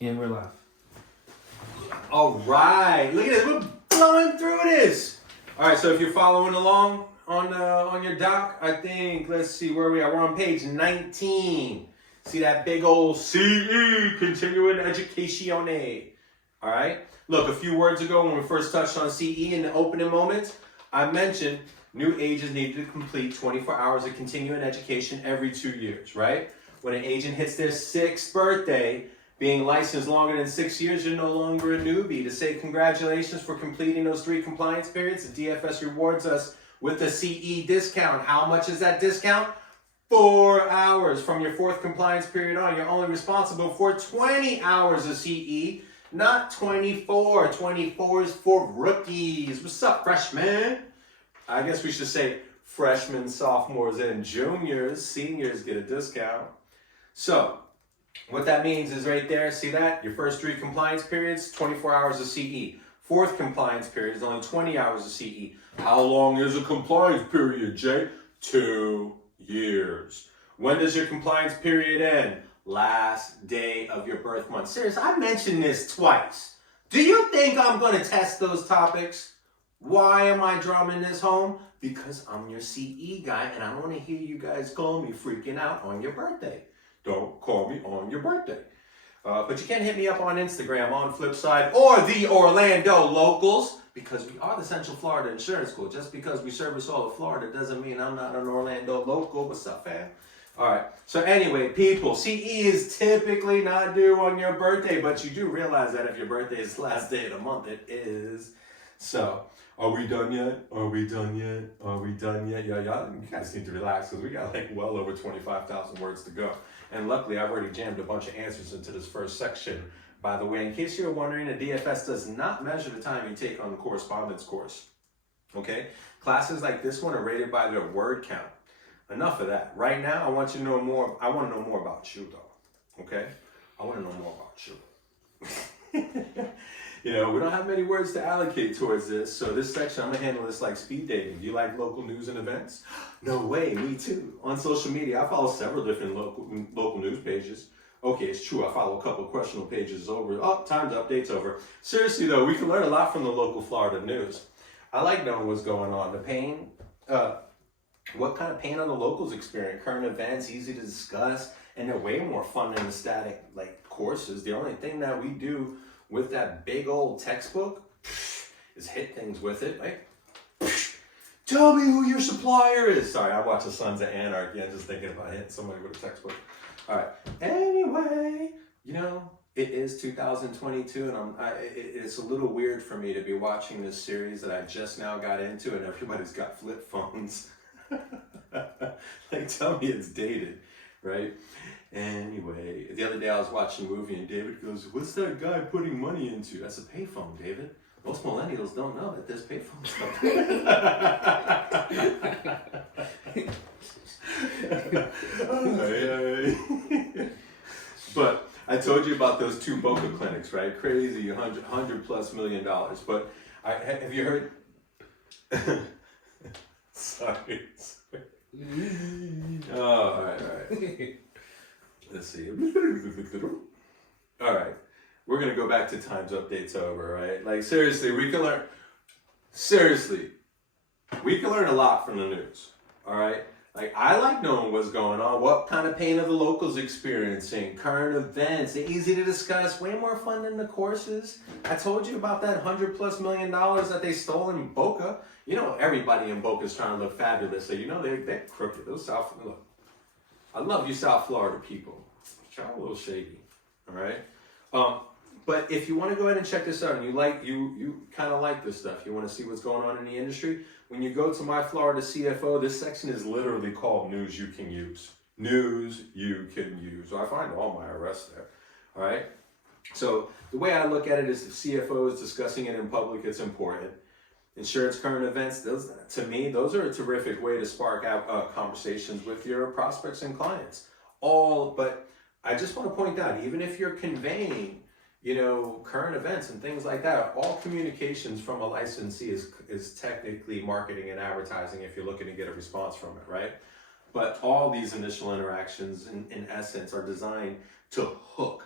And we're live. All right, look at this. We're blowing through this. All right, so if you're following along on your doc, I think, let's see where we are. We're on page 19. See that big old CE, Continuing Education. All right. Look, a few words ago when we first touched on CE in the opening moments, I mentioned new agents needed to complete 24 hours of continuing education every 2 years, right? When an agent hits their 6th birthday, being licensed longer than 6 years, you're no longer a newbie. To say congratulations for completing those 3 compliance periods, the DFS rewards us with a CE discount. How much is that discount? 4 hours. From your 4th compliance period on, you're only responsible for 20 hours of CE, not 24. 24 is for rookies. What's up, freshmen? I guess we should say freshmen, sophomores, and juniors. Seniors get a discount. So, what that means is right there, see that? Your first 3 compliance periods, 24 hours of CE. 4th compliance period is only 20 hours of CE. How long is a compliance period, Jay? 2 years. When does your compliance period end? Last day of your birth month. Seriously, I mentioned this twice. Do you think I'm going to test those topics? Why am I drumming this home? Because I'm your CE guy and I don't want to hear you guys call me freaking out on your birthday. Don't call me on your birthday. But you can hit me up on Instagram on Flipside or the Orlando Locals, because we are the Central Florida Insurance School. Just because we service all of Florida doesn't mean I'm not an Orlando local. What's up, fam? All right. So anyway, people, CE is typically not due on your birthday, but you do realize that if your birthday is the last day of the month, it is. So, are we done yet? Are we done yet? Are we done yet? Y'all, you guys need to relax because we got like well over 25,000 words to go. And luckily, I've already jammed a bunch of answers into this first section. By the way, in case you're wondering, the DFS does not measure the time you take on the correspondence course. Okay? Classes like this one are rated by their word count. Enough of that. Right now, I want you to know more. I want to know more about you, though. Okay? I want to know more about you. You know, we don't have many words to allocate towards this, so this section, I'm going to handle this like speed dating. Do you like local news and events? No way, me too. On social media, I follow several different local news pages. Okay, it's true, I follow a couple of questionable pages over. Oh, time to update's over. Seriously though, we can learn a lot from the local Florida news. I like knowing what's going on. The pain, what kind of pain are the locals experiencing? Current events, easy to discuss, and they're way more fun than the static like courses. The only thing that we do with that big old textbook is hit things with it, like, tell me who your supplier is. Sorry, I watch The Sons of Anarchy. I'm just thinking about hitting somebody with a textbook. All right. Anyway, you know, it is 2022, and it's a little weird for me to be watching this series that I just now got into, and everybody's got flip phones. Like, tell me it's dated, right? Anyway, the other day I was watching a movie and David goes, what's that guy putting money into? That's a payphone, David. Most millennials don't know that there's payphone stuff. But I told you about those 2 Boca clinics, right? Crazy, $100+ million. But have you heard? Sorry. Oh, all right. Let's see. All right. We're going to go back to times updates over, right? Like, seriously, we can learn a lot from the news, all right? Like, I like knowing what's going on, what kind of pain are the locals experiencing, current events, they're easy to discuss, way more fun than the courses. I told you about that $100+ million that they stole in Boca. You know, everybody in Boca is trying to look fabulous, so you know they're crooked. Those look, I love you South Florida people. Try a little shady, all right? But if you want to go ahead and check this out and you kind of like this stuff, you want to see what's going on in the industry, when you go to My Florida CFO, this section is literally called News You Can Use. News you can use. So I find all my arrests there, all right? So the way I look at it is if CFO is discussing it in public, it's important. Insurance current events, those, to me, those are a terrific way to spark out conversations with your prospects and clients. But I just want to point out, even if you're conveying, you know, current events and things like that, all communications from a licensee is technically marketing and advertising if you're looking to get a response from it, right? But all these initial interactions, in essence, are designed to hook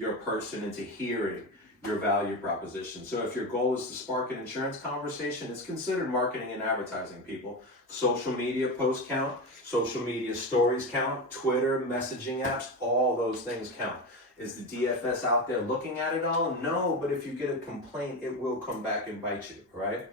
your person into hearing your value proposition. So if your goal is to spark an insurance conversation, it's considered marketing and advertising, people. Social media post count, social media stories count, Twitter, messaging apps, all those things count. Is the DFS out there looking at it all? No, but if you get a complaint, it will come back and bite you, right?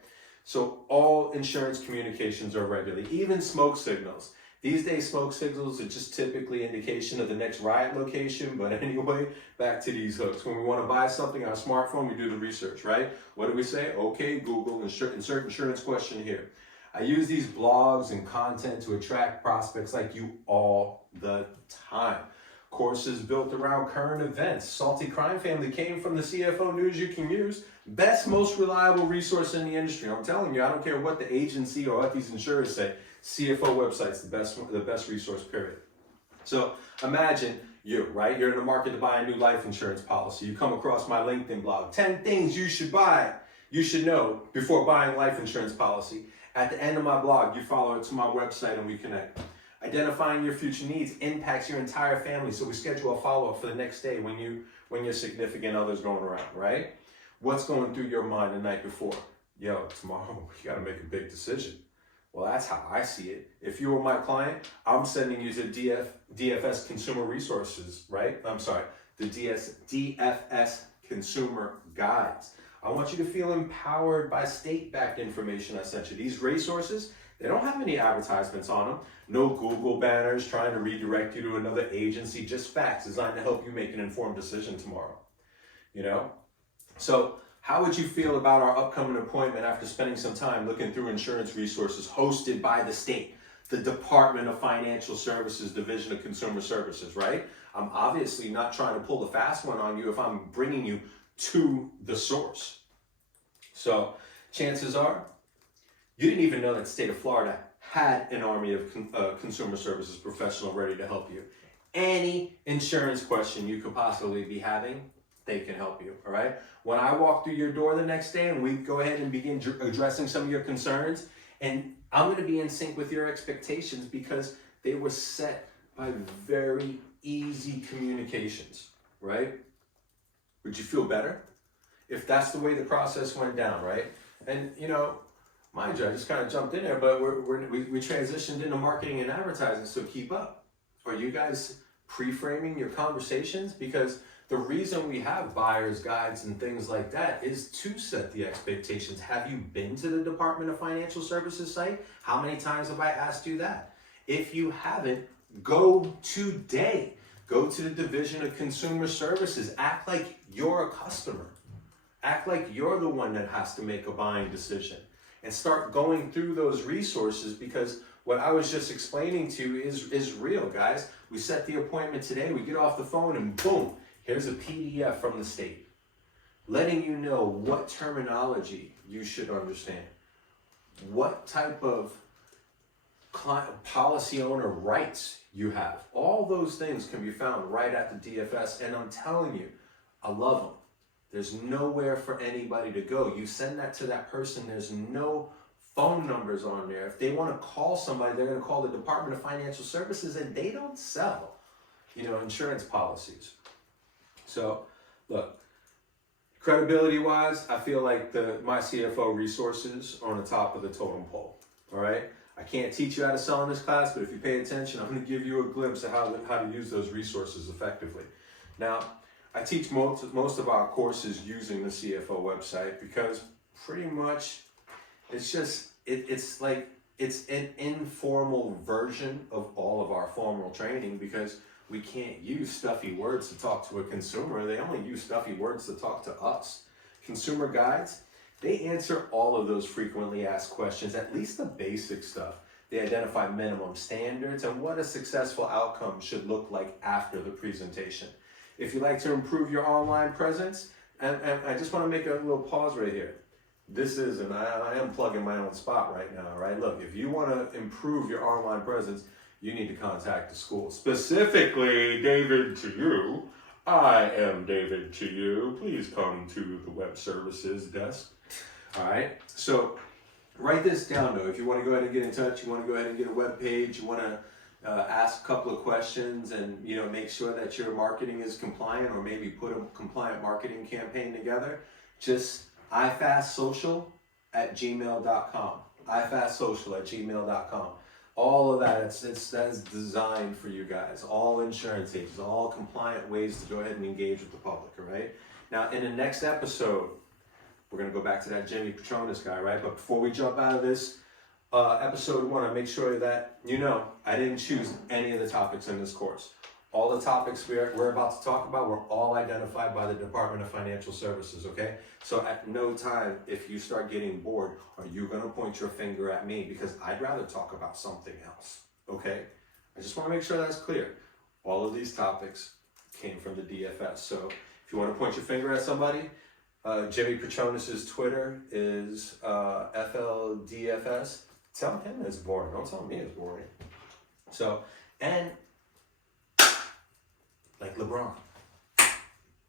So all insurance communications are regular, even smoke signals. These days, smoke signals are just typically indication of the next riot location. But anyway, back to these hooks. When we want to buy something on our smartphone, we do the research, right? What do we say? Okay, Google, insert insurance question here. I use these blogs and content to attract prospects like you all the time. Courses built around current events. Salty Crime Family came from the CFO News you can use. Best, most reliable resource in the industry. I'm telling you, I don't care what the agency or what these insurers say. CFO website's the best resource, period. So imagine you, right? You're in the market to buy a new life insurance policy. You come across my LinkedIn blog, 10 things you should know before buying life insurance policy. At the end of my blog, you follow it to my website and we connect. Identifying your future needs impacts your entire family. So we schedule a follow-up for the next day when your significant other's going around, right? What's going through your mind the night before? Yo, tomorrow you gotta make a big decision. Well, that's how I see it. If you were my client, I'm sending you to DFS Consumer Resources, right? I'm sorry, the DFS Consumer Guides. I want you to feel empowered by state-backed information I sent you. These resources, they don't have any advertisements on them. No Google banners trying to redirect you to another agency, just facts designed to help you make an informed decision tomorrow. You know? So, how would you feel about our upcoming appointment after spending some time looking through insurance resources hosted by the state, the Department of Financial Services, Division of Consumer Services, right? I'm obviously not trying to pull the fast one on you if I'm bringing you to the source. So chances are you didn't even know that the state of Florida had an army of consumer services professional ready to help you. Any insurance question you could possibly be having, they can help you, all right? When I walk through your door the next day and we go ahead and begin addressing some of your concerns, and I'm gonna be in sync with your expectations because they were set by very easy communications, right? Would you feel better if that's the way the process went down, right? And you know, mind you, I just kind of jumped in there, but we transitioned into marketing and advertising, so keep up. Are you guys pre-framing your conversations? Because the reason we have buyer's guides and things like that is to set the expectations. Have you been to the Department of Financial Services site? How many times have I asked you that? If you haven't, go today. Go to the Division of Consumer Services. Act like you're a customer. Act like you're the one that has to make a buying decision. And start going through those resources, because what I was just explaining to you is real, guys. We set the appointment today, we get off the phone, and boom, here's a PDF from the state, letting you know what terminology you should understand, what type of policy owner rights you have. All those things can be found right at the DFS, and I'm telling you, I love them. There's nowhere for anybody to go. You send that to that person, there's no phone numbers on there. If they want to call somebody, they're going to call the Department of Financial Services, and they don't sell, insurance policies. So, look, credibility-wise, I feel like my CFO resources are on the top of the totem pole, all right? I can't teach you how to sell in this class, but if you pay attention, I'm going to give you a glimpse of how to use those resources effectively. Now, I teach most of our courses using the CFO website because pretty much it's just, it's an informal version of all of our formal training, because we can't use stuffy words to talk to a consumer. They only use stuffy words to talk to us. Consumer guides, they answer all of those frequently asked questions, at least the basic stuff. They identify minimum standards and what a successful outcome should look like after the presentation. If you'd like to improve your online presence, and I just want to make a little pause right here. This is, and I am plugging my own spot right now, right? Look, if you want to improve your online presence, you need to contact the school. Specifically, David to you. I am David to you. Please come to the web services desk. All right. So write this down, though. If you want to go ahead and get in touch, you want to go ahead and get a web page, you want to ask a couple of questions, and make sure that your marketing is compliant, or maybe put a compliant marketing campaign together, just ifastsocial@gmail.com. ifastsocial@gmail.com. All of that, that's designed for you guys. All insurance agents, all compliant ways to go ahead and engage with the public, all right? Now, in the next episode, we're going to go back to that Jimmy Petronas guy, right? But before we jump out of this, episode 1, I make sure that I didn't choose any of the topics in this course. All the topics we're about to talk about were all identified by the Department of Financial Services, okay? So at no time, if you start getting bored, are you going to point your finger at me, because I'd rather talk about something else, okay? I just want to make sure that's clear. All of these topics came from the DFS. So if you want to point your finger at somebody, Jimmy Petronas' Twitter is FLDFS. Tell him it's boring. Don't tell me it's boring. So, and like LeBron,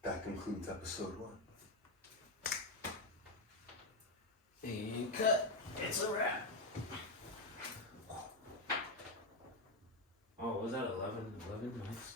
that concludes episode 1. And cut. It's a wrap. Oh, was that 11? 11? Nice.